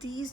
30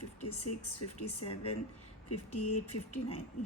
56, 57, 58, 59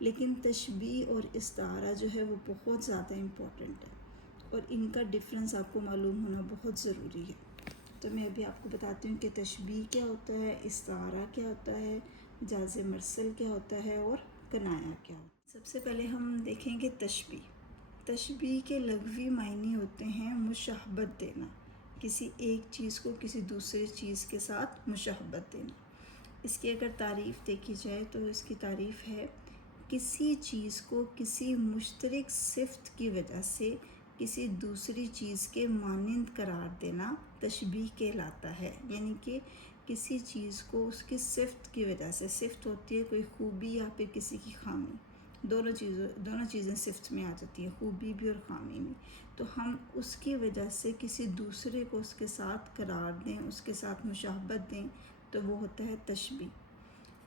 لیکن تشبیہ اور استعارہ جو ہے وہ بہت زیادہ امپورٹنٹ ہے، اور ان کا ڈفرینس آپ کو معلوم ہونا بہت ضروری ہے۔ تو میں ابھی آپ کو بتاتی ہوں کہ تشبیہ کیا ہوتا ہے، استعارہ کیا ہوتا ہے، مجاز مرسل کیا ہوتا ہے، اور کنایہ کیا ہوتا ہے۔ سب سے پہلے ہم دیکھیں گے تشبیہ۔ تشبیہ کے لغوی معنی ہوتے ہیں مشابہت دینا، کسی ایک چیز کو کسی دوسرے چیز کے ساتھ مشابہت دینا۔ اس کی اگر تعریف دیکھی جائے تو اس کی تعریف ہے کسی چیز کو کسی مشترک صفت کی وجہ سے کسی دوسری چیز کے مانند قرار دینا تشبیہ کہلاتا ہے۔ یعنی کہ کسی چیز کو اس کی صفت کی وجہ سے، صفت ہوتی ہے کوئی خوبی یا پھر کسی کی خامی، دونوں چیزیں صفت میں آ جاتی ہیں، خوبی بھی اور خامی بھی، تو ہم اس کی وجہ سے کسی دوسرے کو اس کے ساتھ قرار دیں، اس کے ساتھ مشابہت دیں، تو وہ ہوتا ہے تشبیہ۔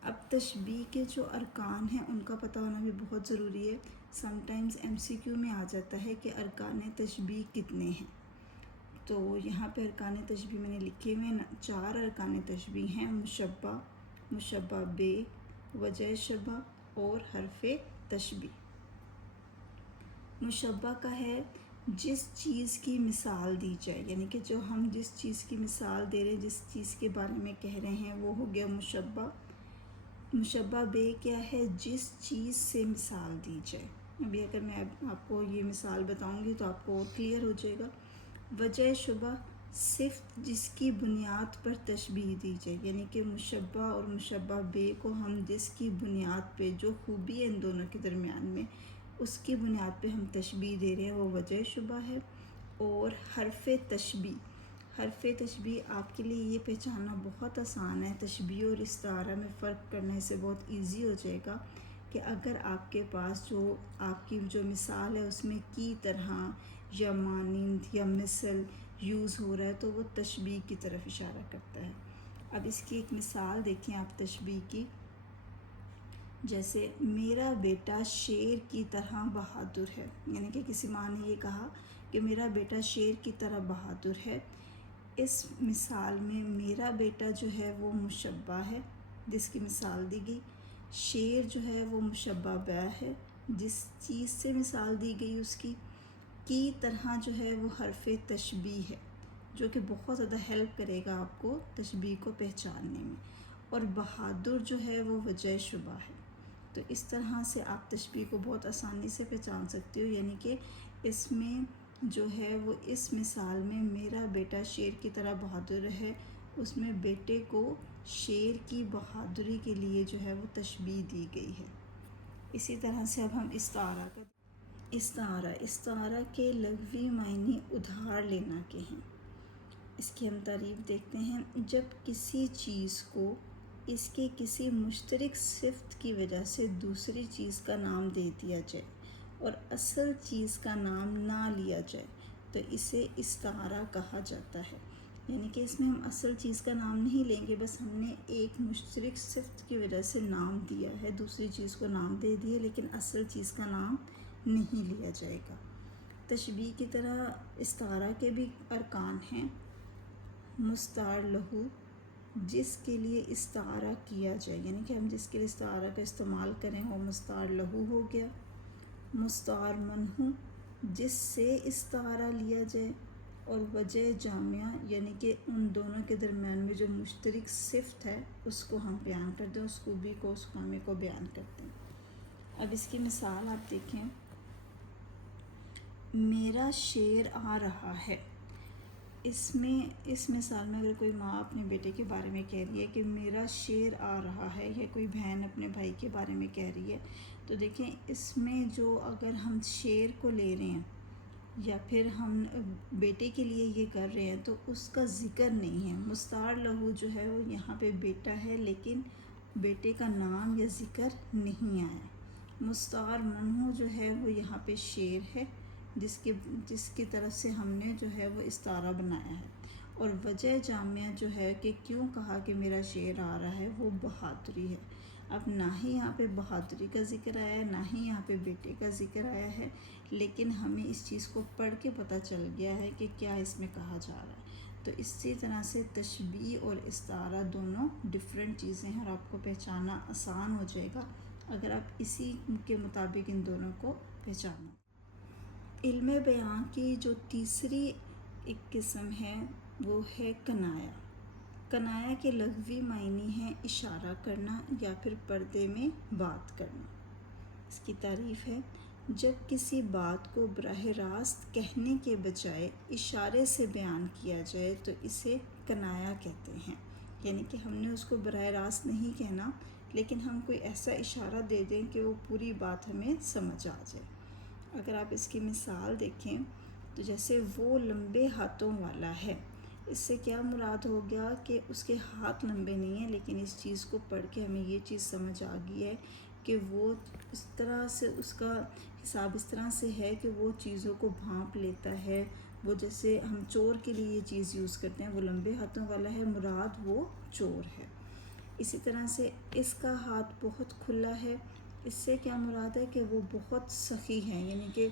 اب تشبیہ کے جو ارکان ہیں ان کا پتہ ہونا بھی بہت ضروری ہے۔ سم ٹائمز MCQ میں آ جاتا ہے کہ ارکان تشبیہ کتنے ہیں، تو یہاں پہ ارکان تشبیہ میں نے لکھے ہوئے ہیں، 4 ارکان تشبیہ ہیں: مشبہ، مشبہ بے، وجہ شبہ اور حرف تشبیہ۔ مشبہ کا ہے جس چیز کی مثال دی جائے، یعنی کہ جو ہم جس چیز کی مثال دے رہے ہیں، جس چیز کے بارے میں کہہ رہے ہیں، وہ ہو گیا مشبہ۔ مشبہ بے کیا ہے؟ جس چیز سے مثال دی جائے۔ ابھی اگر میں آپ کو یہ مثال بتاؤں گی تو آپ کو اور کلیئر ہو جائے گا۔ وجہ شبہ صفت جس کی بنیاد پر تشبیہ دی جائے، یعنی کہ مشبہ اور مشبہ بے کو ہم جس کی بنیاد پہ، جو خوبی ہے ان دونوں کے درمیان میں، اس کی بنیاد پہ ہم تشبیہ دے رہے ہیں، وہ وجہ شبہ ہے۔ اور حرف تشبیہ، حرف تشبیہ آپ کے لیے یہ پہچاننا بہت آسان ہے، تشبیہ اور استعارہ میں فرق کرنے سے بہت ایزی ہو جائے گا کہ اگر آپ کے پاس جو آپ کی جو مثال ہے اس میں کی طرح یا مانند یا مثل یوز ہو رہا ہے تو وہ تشبیہ کی طرف اشارہ کرتا ہے۔ اب اس کی ایک مثال دیکھیں آپ تشبیہ کی، جیسے میرا بیٹا شیر کی طرح بہادر ہے، یعنی کہ کسی ماں نے یہ کہا کہ میرا بیٹا شیر کی طرح بہادر ہے۔ اس مثال میں میرا بیٹا جو ہے وہ مشبہ ہے جس کی مثال دی گئی، شیر جو ہے وہ مشبہ بہ ہے جس چیز سے مثال دی گئی اس کی طرح جو ہے وہ حرف تشبیہ ہے، جو کہ بہت زیادہ ہیلپ کرے گا آپ کو تشبیہ کو پہچاننے میں، اور بہادر جو ہے وہ وجہ شبہ ہے۔ تو اس طرح سے آپ تشبیہ کو بہت آسانی سے پہچان سکتے ہو، یعنی کہ اس میں جو ہے وہ اس مثال میں میرا بیٹا شیر کی طرح بہادر ہے، اس میں بیٹے کو شیر کی بہادری کے لیے جو ہے وہ تشبیہ دی گئی ہے۔ اسی طرح سے اب ہم استعارہ کے لغوی معنی ادھار لینا کے ہیں۔ اس کی ہم تعریف دیکھتے ہیں، جب کسی چیز کو اس کے کسی مشترک صفت کی وجہ سے دوسری چیز کا نام دے دیا جائے اور اصل چیز کا نام نہ لیا جائے تو اسے استعارہ کہا جاتا ہے۔ یعنی کہ اس میں ہم اصل چیز کا نام نہیں لیں گے، بس ہم نے ایک مشترک صفت کی وجہ سے نام دیا ہے، دوسری چیز کو نام دے دیے، لیکن اصل چیز کا نام نہیں لیا جائے گا۔ تشبیہ کی طرح استعارہ کے بھی ارکان ہیں۔ مستعار لہو، جس کے لیے استعارہ کیا جائے، یعنی کہ ہم جس کے لیے استعارہ کا استعمال کریں وہ مستعار لہو ہو گیا۔ مستعار منہ، جس سے استعارہ لیا جائے، اور وجہ جامعہ، یعنی کہ ان دونوں کے درمیان میں جو مشترک صفت ہے اس کو ہم بیان کرتے ہیں، اس خوبی کو، اس خامی کو بیان کرتے ہیں۔ اب اس کی مثال آپ دیکھیں، میرا شیر آ رہا ہے۔ اس مثال میں اگر کوئی ماں اپنے بیٹے کے بارے میں کہہ رہی ہے کہ میرا شیر آ رہا ہے، یا کوئی بہن اپنے بھائی کے بارے میں کہہ رہی ہے، تو دیکھیں اس میں جو اگر ہم شیر کو لے رہے ہیں یا پھر ہم بیٹے کے لیے یہ کر رہے ہیں تو اس کا ذکر نہیں ہے۔ مستعار لہو جو ہے وہ یہاں پہ بیٹا ہے لیکن بیٹے کا نام یا ذکر نہیں آیا۔ مستعار منہ جو ہے وہ یہاں پہ شیر ہے جس کی طرف سے ہم نے جو ہے وہ استعارہ بنایا ہے، اور وجہ جامعہ جو ہے کہ کیوں کہا کہ میرا شیر آ رہا ہے وہ بہادری ہے۔ اب نہ ہی یہاں پہ بہادری کا ذکر آیا ہے، نہ ہی یہاں پہ بیٹے کا ذکر آیا ہے، لیکن ہمیں اس چیز کو پڑھ کے پتہ چل گیا ہے کہ کیا اس میں کہا جا رہا ہے۔ تو اسی طرح سے تشبیہ اور استعارہ دونوں ڈیفرنٹ چیزیں ہیں اور آپ کو پہچاننا آسان ہو جائے گا اگر آپ اسی کے مطابق ان دونوں کو پہچانو۔ علم بیان کی جو تیسری ایک قسم ہے وہ ہے کنایا۔ کنایا کے لغوی معنی ہیں اشارہ کرنا یا پھر پردے میں بات کرنا۔ اس کی تعریف ہے، جب کسی بات کو براہ راست کہنے کے بجائے اشارے سے بیان کیا جائے تو اسے کنایا کہتے ہیں، یعنی کہ ہم نے اس کو براہ راست نہیں کہنا لیکن ہم کوئی ایسا اشارہ دے دیں کہ وہ پوری بات ہمیں سمجھ آ جائے۔ اگر آپ اس کی مثال دیکھیں تو جیسے وہ لمبے ہاتھوں والا ہے، اس سے کیا مراد ہو گیا کہ اس کے ہاتھ لمبے نہیں ہیں، لیکن اس چیز کو پڑھ کے ہمیں یہ چیز سمجھ آ گئی ہے کہ وہ اس طرح سے، اس کا حساب اس طرح سے ہے کہ وہ چیزوں کو بھانپ لیتا ہے۔ وہ جیسے ہم چور کے لیے یہ چیز یوز کرتے ہیں، وہ لمبے ہاتھوں والا ہے، مراد وہ چور ہے۔ اسی طرح سے اس کا ہاتھ بہت کھلا ہے، اس سے کیا مراد ہے کہ وہ بہت سخی ہے، یعنی کہ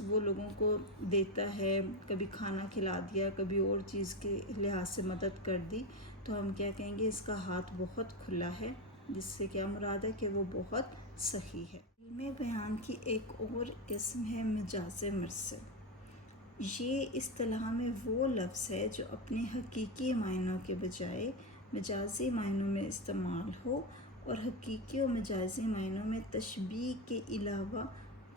وہ لوگوں کو دیتا ہے، کبھی کھانا کھلا دیا، کبھی اور چیز کے لحاظ سے مدد کر دی، تو ہم کیا کہیں گے، اس کا ہاتھ بہت کھلا ہے، جس سے کیا مراد ہے کہ وہ بہت سخی ہے۔ علم بیان کی ایک اور قسم ہے مجاز مرسل۔ یہ اصطلاح میں وہ لفظ ہے جو اپنے حقیقی معنوں کے بجائے مجازی معنوں میں استعمال ہو اور حقیقی و مجازی معنوں میں تشبیہ کے علاوہ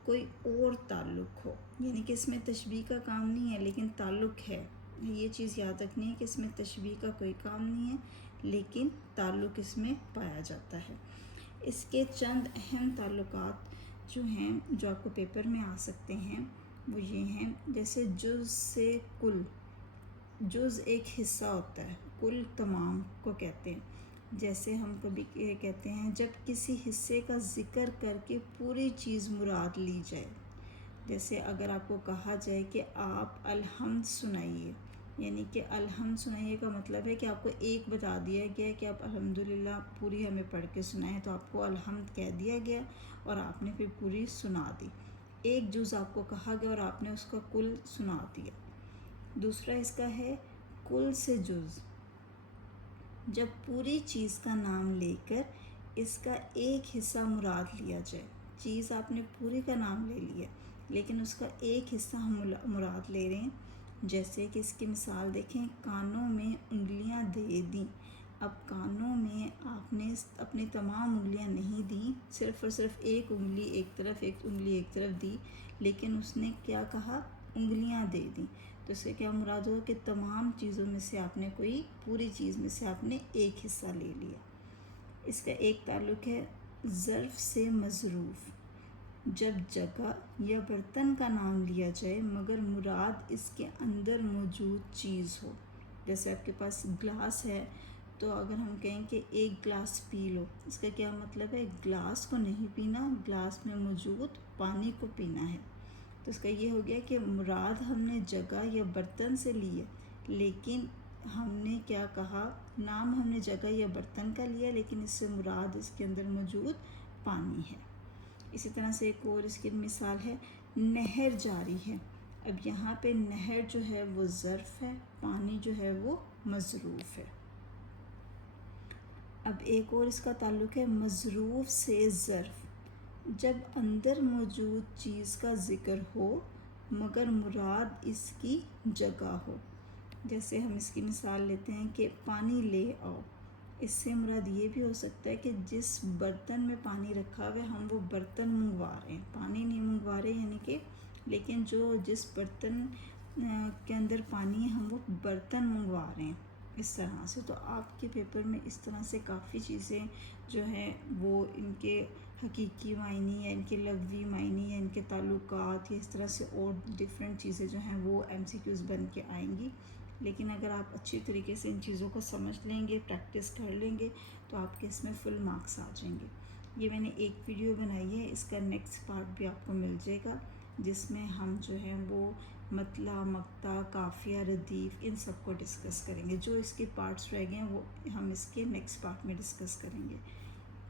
کوئی اور تعلق ہو، یعنی کہ اس میں تشبیہ کا کام نہیں ہے لیکن تعلق ہے۔ یہ چیز یاد رکھنی ہے کہ اس میں تشبیہ کا کوئی کام نہیں ہے لیکن تعلق اس میں پایا جاتا ہے۔ اس کے چند اہم تعلقات جو ہیں، جو آپ کو پیپر میں آ سکتے ہیں، وہ یہ ہیں، جیسے جز سے کل۔ جز ایک حصہ ہوتا ہے، کل تمام کو کہتے ہیں۔ جیسے ہم کبھی کہتے ہیں جب کسی حصے کا ذکر کر کے پوری چیز مراد لی جائے، جیسے اگر آپ کو کہا جائے کہ آپ الحمد سنائیے، یعنی کہ الحمد سنائیے کا مطلب ہے کہ آپ کو ایک بتا دیا گیا ہے کہ آپ الحمدللہ پوری ہمیں پڑھ کے سنائیں، تو آپ کو الحمد کہہ دیا گیا اور آپ نے پھر پوری سنا دی۔ ایک جز آپ کو کہا گیا اور آپ نے اس کا کل سنا دیا۔ دوسرا اس کا ہے کل سے جز، جب پوری چیز کا نام لے کر اس کا ایک حصہ مراد لیا جائے۔ چیز آپ نے پوری کا نام لے لیا لیکن اس کا ایک حصہ ہم مراد لے رہے ہیں۔ جیسے کہ اس کی مثال دیکھیں، کانوں میں انگلیاں دے دیں۔ اب کانوں میں آپ نے اپنی تمام انگلیاں نہیں دیں، صرف اور صرف ایک انگلی ایک طرف، ایک انگلی ایک طرف دی، لیکن اس نے کیا کہا، انگلیاں دے دیں۔ تو اس سے کیا مراد ہو کہ تمام چیزوں میں سے آپ نے کوئی، پوری چیز میں سے آپ نے ایک حصہ لے لیا۔ اس کا ایک تعلق ہے ظرف سے مظروف، جب جگہ یا برتن کا نام لیا جائے مگر مراد اس کے اندر موجود چیز ہو۔ جیسے آپ کے پاس گلاس ہے، تو اگر ہم کہیں کہ ایک گلاس پی لو، اس کا کیا مطلب ہے، گلاس کو نہیں پینا، گلاس میں موجود پانی کو پینا ہے۔ تو اس کا یہ ہو گیا کہ مراد ہم نے جگہ یا برتن سے لی ہے، لیکن ہم نے کیا کہا، نام ہم نے جگہ یا برتن کا لیا لیکن اس سے مراد اس کے اندر موجود پانی ہے۔ اسی طرح سے ایک اور اس کی مثال ہے، نہر جاری ہے۔ اب یہاں پہ نہر جو ہے وہ ظرف ہے، پانی جو ہے وہ مظروف ہے۔ اب ایک اور اس کا تعلق ہے مظروف سے ظرف، جب اندر موجود چیز کا ذکر ہو مگر مراد اس کی جگہ ہو۔ جیسے ہم اس کی مثال لیتے ہیں کہ پانی لے آؤ، اس سے مراد یہ بھی ہو سکتا ہے کہ جس برتن میں پانی رکھا ہوا ہے ہم وہ برتن منگوا رہے ہیں، پانی نہیں منگوا رہے، یعنی کہ لیکن جس برتن کے اندر پانی ہے ہم وہ برتن منگوا رہے ہیں، اس طرح سے۔ تو آپ کے پیپر میں اس طرح سے کافی چیزیں جو ہیں وہ ان کے حقیقی معنی یا ان کے لغوی معنی یا ان کے تعلقات یا اس طرح سے اور ڈیفرنٹ چیزیں جو ہیں وہ MCQs بن کے آئیں گی۔ لیکن اگر آپ اچھی طریقے سے ان چیزوں کو سمجھ لیں گے، پریکٹس کر لیں گے، تو آپ کے اس میں فل مارکس آ جائیں گے۔ یہ میں نے ایک ویڈیو بنائی ہے، اس کا نیکسٹ پارٹ بھی آپ کو مل جائے گا، جس میں ہم جو ہے وہ مطلع، مقطع، قافیہ، ردیف، ان سب کو ڈسکس کریں گے۔ جو اس کے پارٹس رہ گئے ہیں وہ ہم اس کے نیکسٹ پارٹ میں ڈسکس کریں گے۔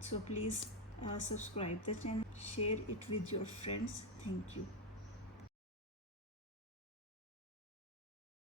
So please subscribe the channel, share it with your friends. Thank you.